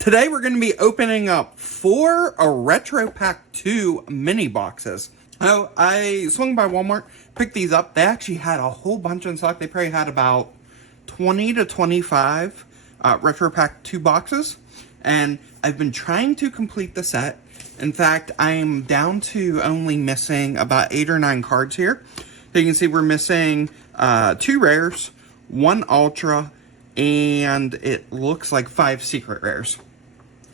Today we're going to be opening up 4 Retro Pack 2 mini boxes. Oh, I swung by Walmart, picked these up. They actually had a whole bunch in stock. They probably had about 20 to 25 Retro Pack 2 boxes. And I've been trying to complete the set. In fact, I'm down to only missing about 8 or 9 cards here. So you can see we're missing 2 rares, 1 ultra, and it looks like 5 secret rares.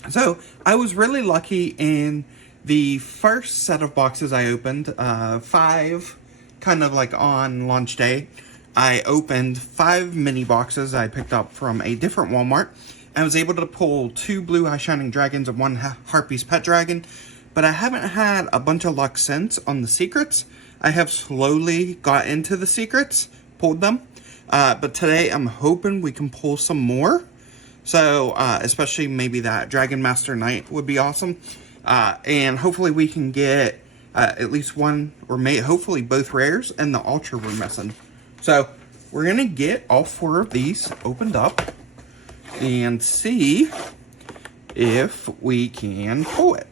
So I was really lucky in the first set of boxes I opened, 5 kind of like on launch day. I opened 5 mini boxes I picked up from a different Walmart. I was able to pull 2 blue eye shining dragons and 1 Harpy's pet dragon, but I haven't had a bunch of luck since on the secrets. I have slowly got into the secrets, pulled them, but today I'm hoping we can pull some more. So, especially maybe that Dragon Master Knight would be awesome. And hopefully we can get at least 1 or hopefully both rares and the ultra we're missing. So, we're going to get all 4 of these opened up and see if we can pull it.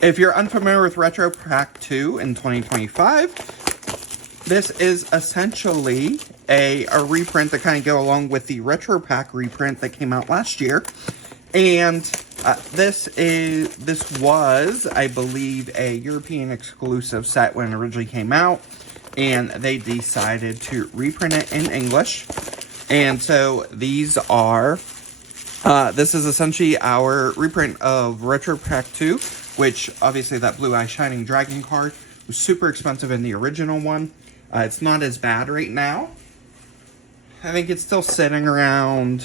If you're unfamiliar with Retro Pack 2 in 2025, this is essentially a reprint that kind of go along with the Retro Pack reprint that came out last year. And this was, I believe, a European exclusive set when it originally came out. And they decided to reprint it in English. And so these are, this is essentially our reprint of Retro Pack 2, which obviously that Blue Eye Shining Dragon card was super expensive in the original one. It's not as bad right now. I think it's still sitting around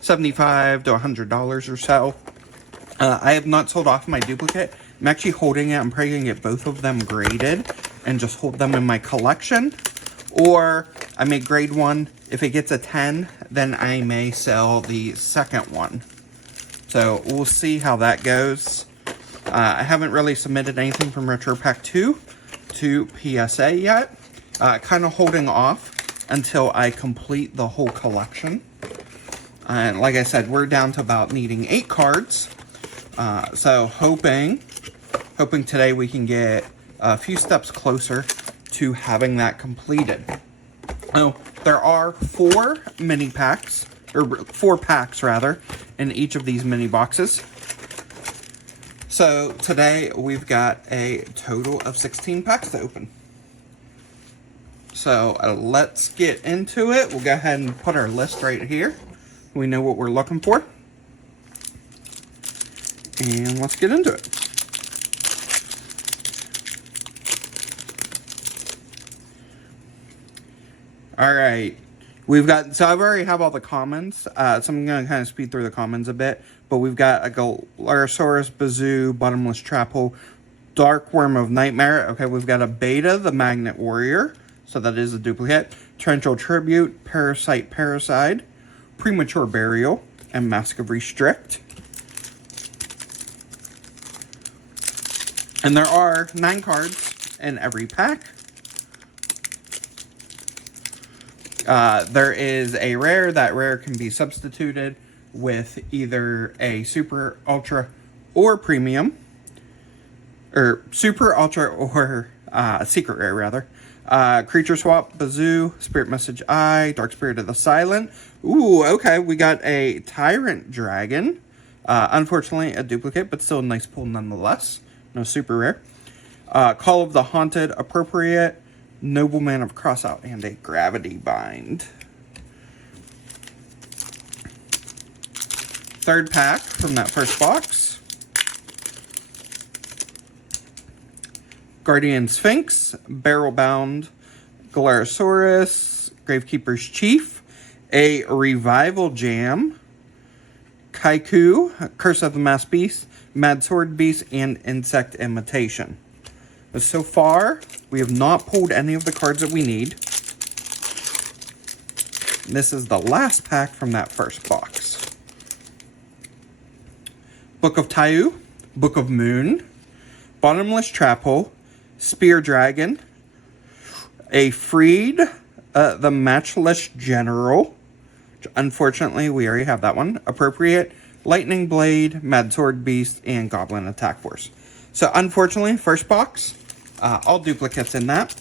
$75 to $100 or so. I have not sold off my duplicate. I'm actually holding it. I'm probably going to get both of them graded and just hold them in my collection. Or I may grade one. If it gets a 10, then I may sell the second one. So we'll see how that goes. I haven't really submitted anything from Retro Pack 2 to PSA yet. Kind of holding off until I complete the whole collection. And like I said, we're down to about needing 8 cards. So hoping today we can get a few steps closer to having that completed. Oh, there are 4 mini packs, or 4 packs rather, in each of these mini boxes. So today we've got a total of 16 packs to open. So let's get into it. We'll go ahead and put our list right here. We know what we're looking for. And let's get into it. All right. So I've already have all the commons. So I'm going to kind of speed through the commons a bit. But we've got a Galarasaurus, Bazoo, Bottomless Trap Hole, Dark Worm of Nightmare. Okay, we've got a Beta, the Magnet Warrior. So that is a duplicate. Torrential Tribute, Parasite, Premature Burial, and Mask of Restrict. And there are 9 cards in every pack. There is a rare. That rare can be substituted with either a Super, Ultra, or Premium. Or Super, Ultra, or Secret Rare, rather. Creature Swap, Bazoo, Spirit Message Eye, Dark Spirit of the Silent. Ooh, okay, we got a Tyrant Dragon. Unfortunately, a duplicate, but still a nice pull nonetheless. No super rare. Call of the Haunted, Appropriate, Nobleman of Crossout, and a Gravity Bind. Third pack from that first box. Guardian Sphinx, Barrelbound, Galarasaurus, Gravekeeper's Chief, a Revival Jam, Kaiku, Curse of the Mass Beast, Mad Sword Beast, and Insect Imitation. But so far, we have not pulled any of the cards that we need. This is the last pack from that first box. Book of Taiyu, Book of Moon, Bottomless Trap Hole, Spear Dragon, a Freed The Matchless General. Unfortunately, we already have that one. Appropriate, Lightning Blade, Mad Sword Beast, and Goblin Attack Force. So, unfortunately, first box, all duplicates in that.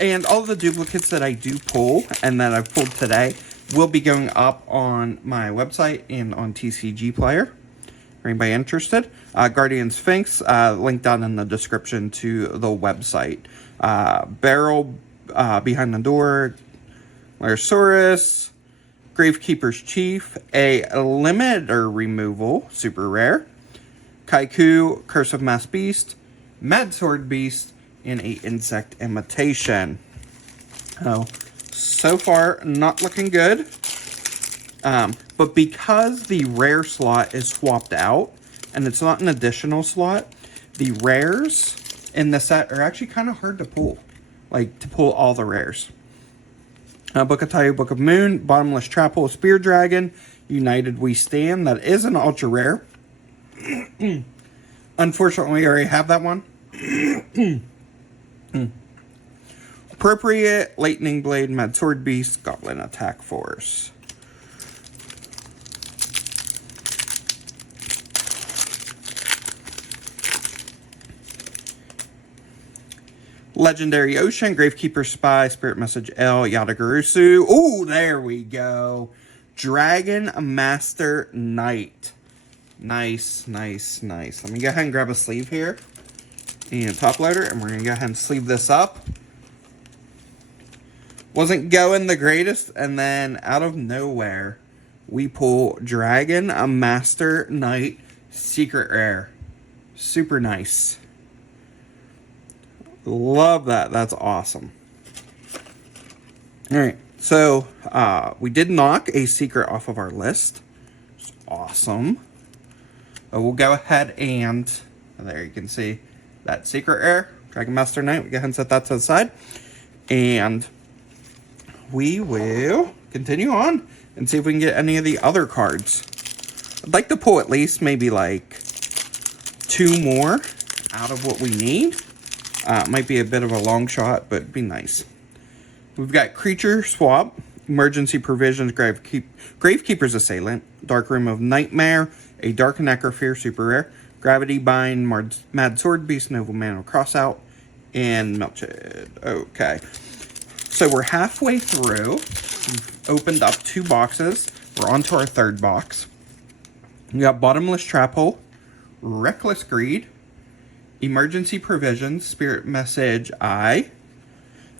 And all the duplicates that I do pull, and that I've pulled today, will be going up on my website and on TCG Player. For anybody interested. Guardian Sphinx, link down in the description to the website. Barrel, Behind the Door, Lyrosaurus, Gravekeeper's Chief, a limiter removal, super rare, Kaiku, Curse of Mass Beast, Mad Sword Beast, and a Insect Imitation. Oh, so far, not looking good. But because the rare slot is swapped out, and it's not an additional slot, the rares in the set are actually kind of hard to pull. Like, to pull all the rares. Book of Tayu, Book of Moon, Bottomless Trap Hole, Spear Dragon, United We Stand. That is an ultra rare. Unfortunately, I already have that one. Appropriate, Lightning Blade, Mad Sword Beast, Goblin Attack Force. Legendary Ocean, Gravekeeper Spy, Spirit Message L, Yadagarusu. Ooh, there we go. Dragon Master Knight. Nice, nice, nice. Let me go ahead and grab a sleeve here. And top loader, and we're going to go ahead and sleeve this up. Wasn't going the greatest, and then out of nowhere, we pull Dragon Master Knight Secret Rare. Super nice. Love that. That's awesome. Alright, so we did knock a secret off of our list. It's awesome. We'll go ahead and there you can see that secret rare, Dragon Master Knight. We go ahead and set that to the side. And we will continue on and see if we can get any of the other cards. I'd like to pull at least maybe like 2 more out of what we need. Might be a bit of a long shot, but it'd be nice. We've got Creature Swap, Emergency Provisions, Gravekeeper's Assailant, Dark Room of Nightmare, a Dark Necrosphere, super rare, Gravity Bind, Mad Sword Beast, Noble Man of Crossout, and Melted. Okay. So we're halfway through. We've opened up 2 boxes. We're on to our 3rd box. We got Bottomless Trap Hole, Reckless Greed, Emergency Provisions, Spirit Message I,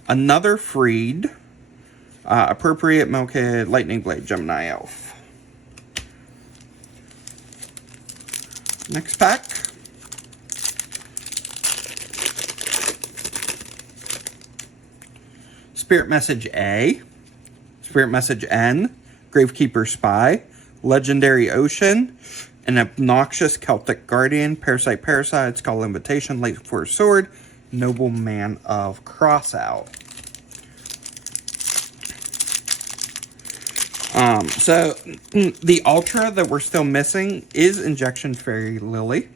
Another Freed, Appropriate Melkid, Lightning Blade, Gemini Elf. Next pack. Spirit Message A, Spirit Message N, Gravekeeper Spy, Legendary Ocean, an Obnoxious Celtic Guardian, Parasite, Skull Invitation, Light for a Sword, Noble Man of Crossout. So the Ultra that we're still missing is Injection Fairy Lily.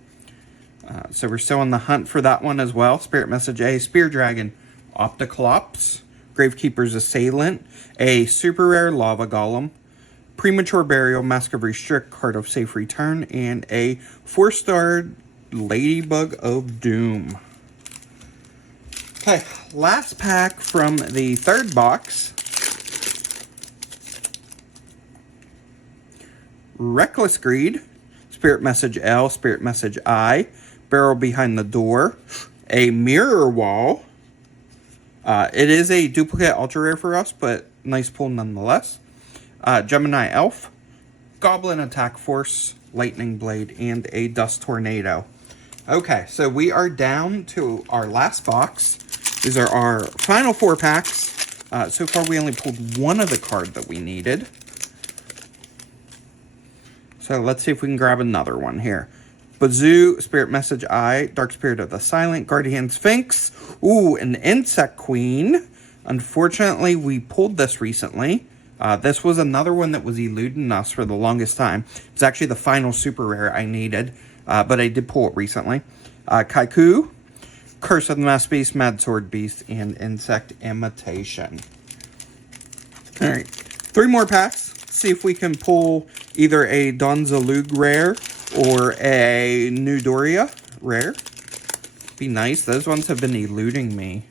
So we're still on the hunt for that one as well. Spirit Message A, Spear Dragon, Opticlops, Gravekeeper's Assailant, a super rare Lava Golem, Premature Burial, Mask of Restrict, Card of Safe Return, and a 4-star Ladybug of Doom. Okay, last pack from the 3rd box. Reckless Greed, Spirit Message L, Spirit Message I, Barrel Behind the Door, a Mirror Wall. It is a duplicate ultra rare for us, but nice pull nonetheless. Gemini Elf, Goblin Attack Force, Lightning Blade, and a Dust Tornado. Okay, so we are down to our last box. These are our final 4 packs. So far, we only pulled 1 of the card that we needed. So let's see if we can grab another one here. Bazoo, Spirit Message I, Dark Spirit of the Silent, Guardian Sphinx. Ooh, an Insect Queen. Unfortunately, we pulled this recently. This was another one that was eluding us for the longest time. It's actually the final super rare I needed, but I did pull it recently. Kaiku, Curse of the Mass Beast, Mad Sword Beast, and Insect Imitation. Alright, 3 more packs. Let's see if we can pull either a Donzalug rare or a Nudoria rare. Be nice. Those ones have been eluding me.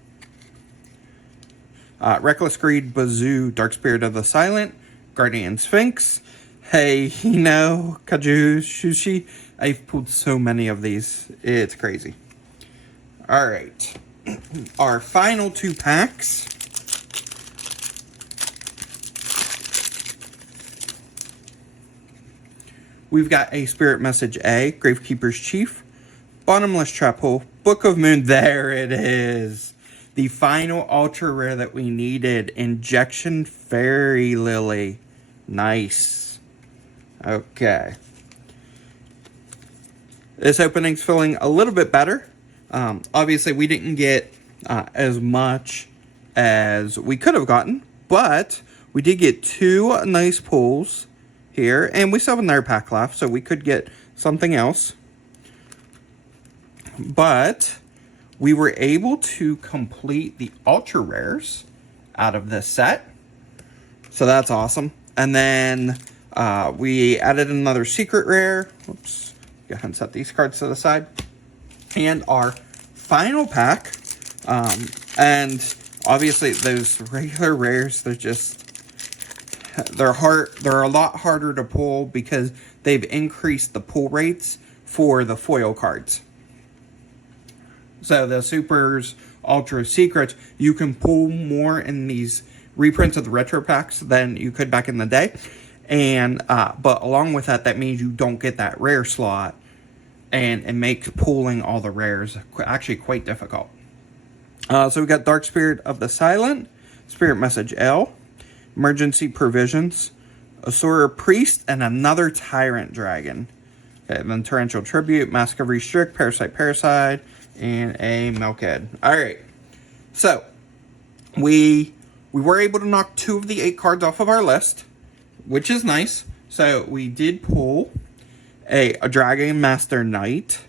Reckless Greed, Bazoo, Dark Spirit of the Silent, Guardian Sphinx, Hey Hino, Kaju, Shushi. I've pulled so many of these. It's crazy. Alright. Our final 2 packs. We've got a Spirit Message A, Gravekeeper's Chief, Bottomless Trap Hole, Book of Moon. There it is. The final ultra rare that we needed. Injection Fairy Lily. Nice. Okay. This opening's feeling a little bit better. Obviously, we didn't get as much as we could have gotten, but we did get 2 nice pulls here, and we still have another pack left, so we could get something else. But we were able to complete the ultra rares out of this set, so that's awesome. And then we added another secret rare. Oops, go ahead and set these cards to the side. And our final pack, and obviously those regular rares, they're a lot harder to pull because they've increased the pull rates for the foil cards. So the supers, ultra secrets, you can pull more in these reprints of the retro packs than you could back in the day. And but along with that, that means you don't get that rare slot, and it makes pulling all the rares actually quite difficult. So we got Dark Spirit of the Silent, Spirit Message L, Emergency Provisions, Asura Priest, and another Tyrant Dragon. Okay, and then Torrential Tribute, Mask of Restrict, Parasite, and a Milkhead. Alright, so we were able to knock 2 of the 8 cards off of our list, which is nice. So we did pull a Dragon Master Knight,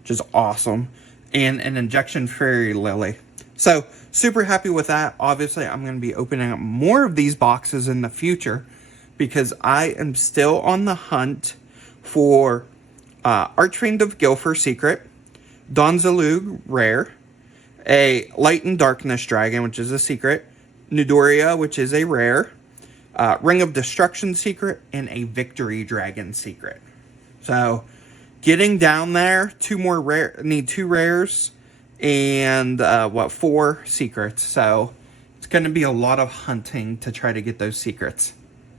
which is awesome, and an Injection Fairy Lily. So super happy with that. Obviously, I'm going to be opening up more of these boxes in the future because I am still on the hunt for Archfiend of Gilfer Secret, Donzalug Rare, a Light and Darkness Dragon, which is a secret, Nudoria, which is a rare, Ring of Destruction Secret, and a Victory Dragon Secret. So, getting down there, 2 more rare, need 2 rares, and 4 secrets. So, it's going to be a lot of hunting to try to get those secrets.